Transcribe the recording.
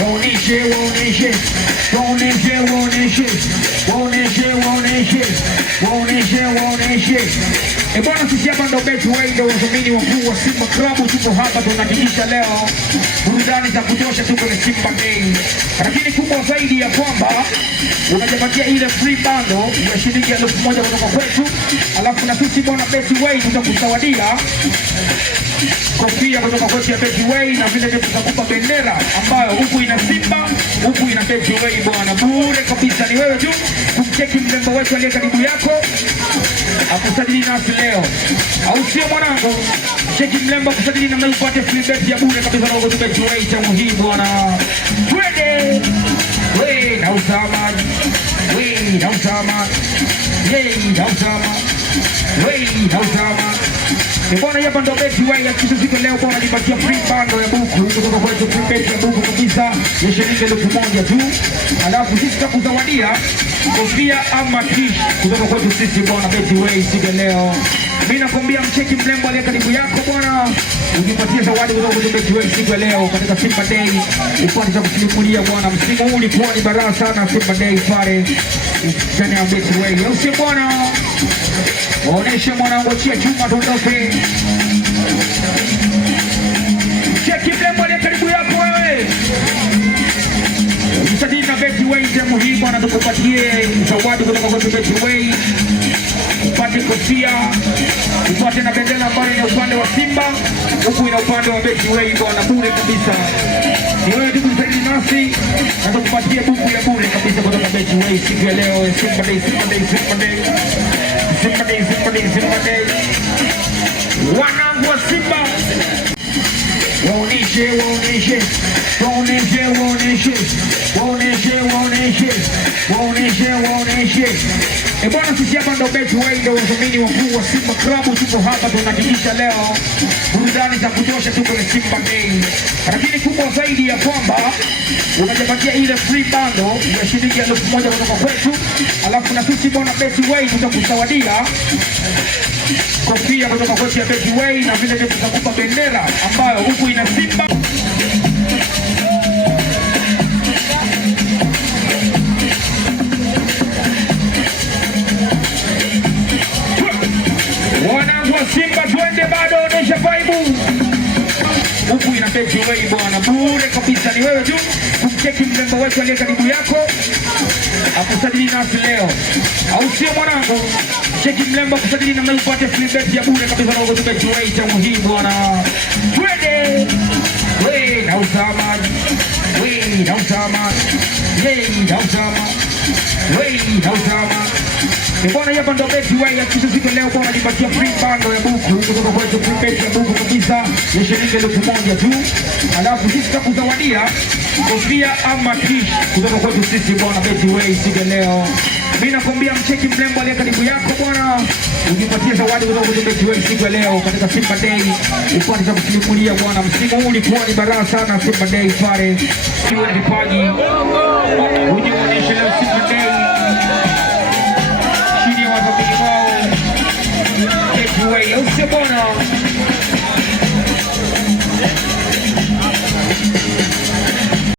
Waoneshe, waoneshe, waoneshe, waoneshe, waoneshe, waoneshe, waoneshe, waoneshe. Bwana, sisi hapa ndo Betway, ndo wadhamini wakuu wa Simba Club. Tuko hapa tunahakikisha leo burudani za kutosha, tuko na Simba Day. Lakini kubwa zaidi ya kwamba unajipatia ile free bundle ya shilingi 1000 kutoka kwetu. Alafu na sisi bwana Betway tutakusawadia kofia kutoka kwetu ya Betway, na vile vile tutakupa bendera ambayo huku ina Simba, huku ina Betway bwana, bure kabisa. Ni wewe tu kumcheki mrembo wetu aliye karibu yako akusajili nasi leo, au sio mwanangu? Cheki mrembo akusajili na upate free bet ya bure kabisa na ugotu Betway cha muhimu bwana. Twende we na usama, we na usama, ye na usama, we na usama. Bwana, hapa ndo Betway ya kisha siku leo bwana, nipatia free bundle ya buku kutoka kwetu, free bet ya buku kabisa ya shilingi 1000 tu. Alafu sisi tutakuzawadia kofia ama kish kutoka kwetu sisi bwana Betway siku leo. Mimi nakwambia mcheki mrembo aliye karibu yako bwana, ujipatie zawadi kutoka kwetu Betway siku leo katika Simba Day. Upande za kusimulia bwana, msimu huu ulikuwa ni baraka sana Simba Day pale ndani ya Betway. Usio bwana, waoneshe mwanangu, achia chuma tuondoke. Cheki mrembo aliye karibu yako wewe, msajili na Betway sehemu hii bwana, tukupatie zawadi kutoka kwetu Betway. Upate kofia, upate na bendera ambayo ina upande wa Simba, huku ina upande wa Betway bwana, bure kabisa. Ni wewe tu kumsajili nasi na tukupatie buku ya bure kabisa kutoka Betway siku ya leo. Simba Day, Simba Day, Simba Day, Simba Day, Simba Day, Simba Day. Wanangu wa Simba, waoneshe, waoneshe, waoneshe, waoneshe, waoneshe, waoneshe, waoneshe, waoneshe. Bwana, sisi hapa ndo Betway, ndo wadhamini wakuu wa Simba Club. Tuko hapa tunahakikisha leo burudani za kutosha, tuko na Simba Day. Lakini kubwa zaidi ya kwamba unajipatia ile free bundle ya shilingi 1000 kutoka kwetu. Alafu na sisi bwana Betway tutakusawadia kofia kutoka kwetu ya Betway, na vile vile tutakupa bendera ambayo huku ina Simba, wanangu wa Simba. Twende bado, onesha vibe huku ina Betway bwana, bure kabisa. Ni wewe tu kumcheki mrembo wetu aliye karibu yako akusajili nasi leo, au sio mwanangu? Cheki mrembo akusajili na upate free bet ya bure kabisa na ugotu Betway cha muhimu bwana. Twende we na usama, we na usama, ye na usama, we na usama. Bwana, hapa ndo Betway ya kisha siku leo bwana, nipatia free bundle ya buku kutoka kwetu, free bet ya buku kabisa ya shilingi 1000 tu. Alafu sisi tutakuzawadia kofia ama kish kutoka kwetu sisi bwana Betway siku leo. Mimi nakwambia mcheki mrembo aliye karibu yako bwana, ujipatie zawadi kutoka kwetu Betway siku leo katika Simba Day. Upande za kusimulia bwana, msimu huu ulikuwa ni baraka sana Simba Day pale. Kiwa ni vipaji ujionyeshe leo Simba Day.